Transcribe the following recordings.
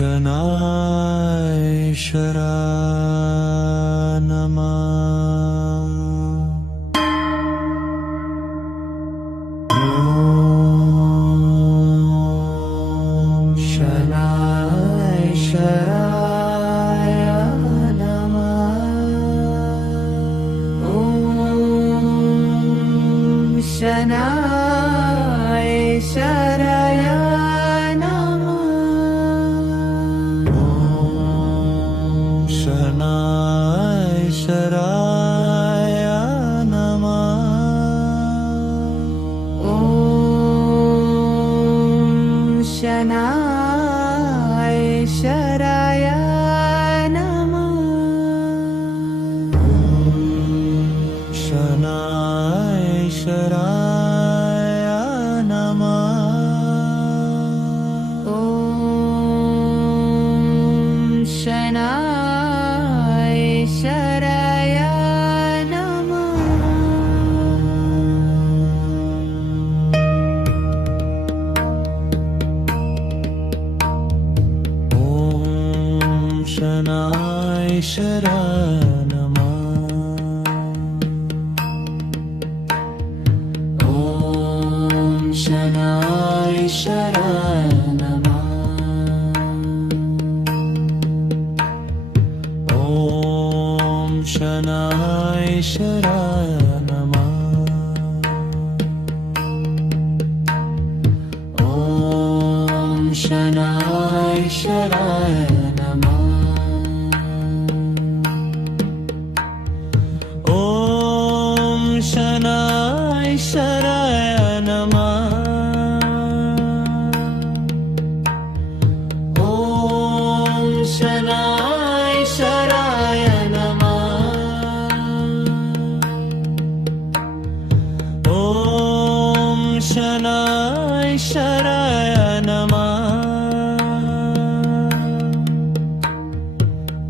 शनाईश्वराय नमः। ॐ शनाईश्वराय नमः। ॐ शनाईश्वराय शनाईश्वराय नमः। ॐ शनाईश्वराय नमः। शनाईश्वराय नमः। ॐ शनाईश्वराय शनाईश्वराय नमः। ॐ शनाईश्वराय नमः। ॐ शनाईश्वराय नमः। ॐ शनाईश्वराय नमः। शनाईश्वराय नमः।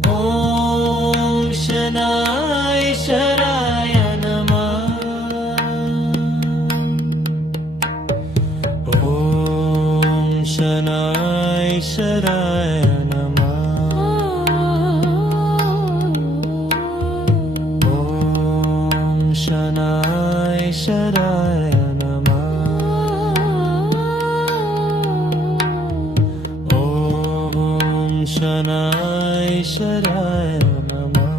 ॐ शनाईश्वराय नमः। ॐ शनाईश्वराय नमः। ॐ शनाईश्वराय शनाईश्वराय नमः। ॐ शनाईश्वराय नमः।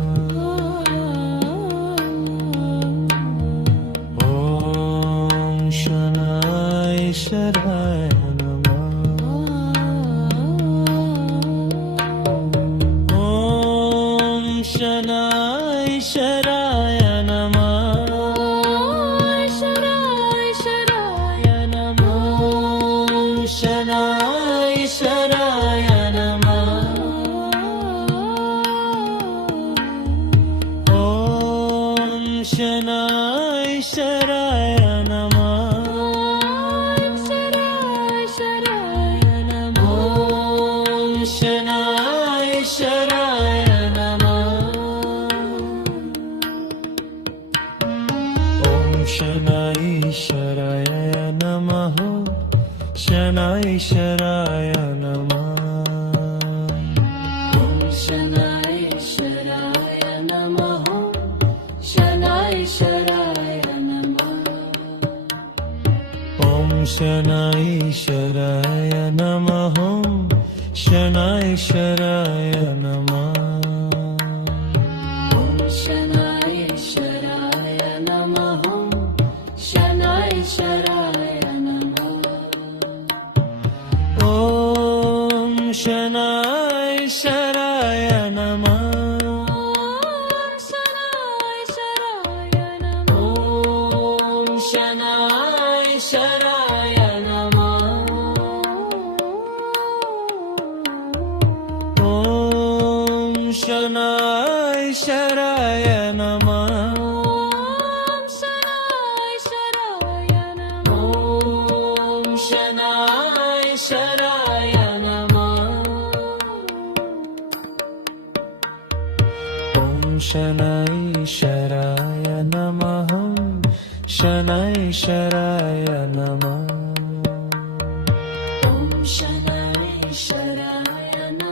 ॐ शनाईश्वराय नमः। ॐ शनाईश्वराय शनाईश्वराय नमः। शनाईश्वराय नमः। ॐ शनाईश्वराय नमः। शनाईश्वराय नमः। ॐ शनाईश्वराय नमः। शनाईश्वराय नमः। ॐ शनाईश्वराय नमः। शनाईश्वराय नमः। ॐ शनाईश्वराय नमः। शनाईश्वराय नमः। ॐ शनाईश्वराय नमः। शनाईश्वराय नमः। ॐ शनाईश्वराय नमः। शनाईश्वराय नमः। ॐ शनाईश्वराय नमः।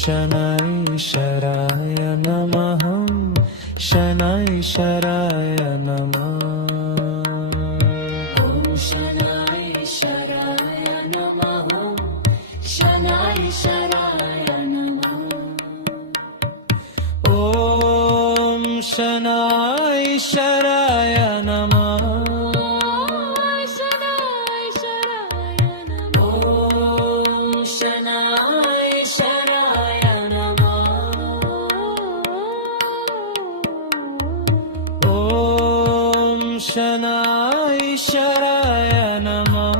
शनैश्वराय नमः शनैश्वराय नमः शनैश्वराय नमः शनैश्वराय नमः ॐ शनैश्वराय नमः शनैश्वराय नमः शनैश्वराय नमः ॐ शनैश्वराय नमः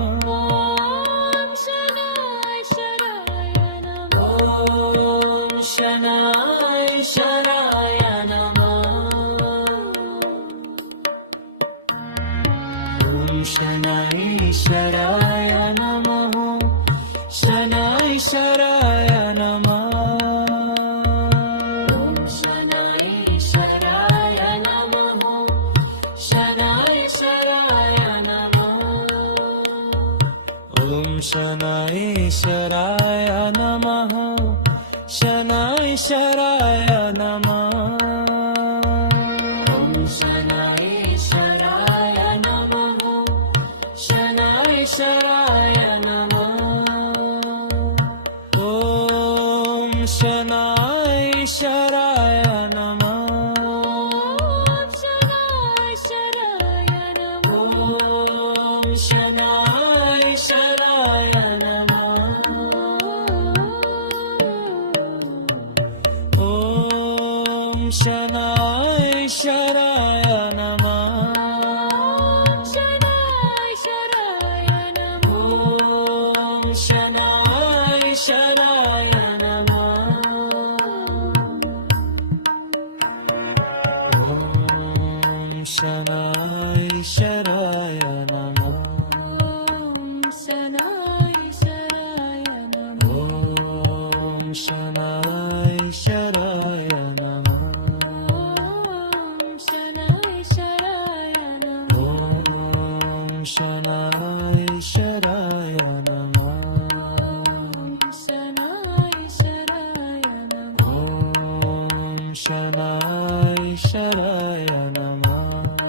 शनैश्वराय नमः शनैश्वराय नमः शनैश्वराय नमः शनैश्वराय नमः शनैश्वराय नमः शनैश्वराय नमः ॐ शनैश्वराय नमः शनैश्वराय नमः शनैश्वराय नमः शनैश्वराय नमः ॐ शनैश्वराय नमः शनैश्वराय नमः शनैश्वराय नमः ॐ शनैश्वराय नमः शनैश्वराय नमः शनैश्वराय शनैश्वराय नमः शनैश्वराय नमः शनैश्वराय नमः शनैश्वराय नमः शनैश्वराय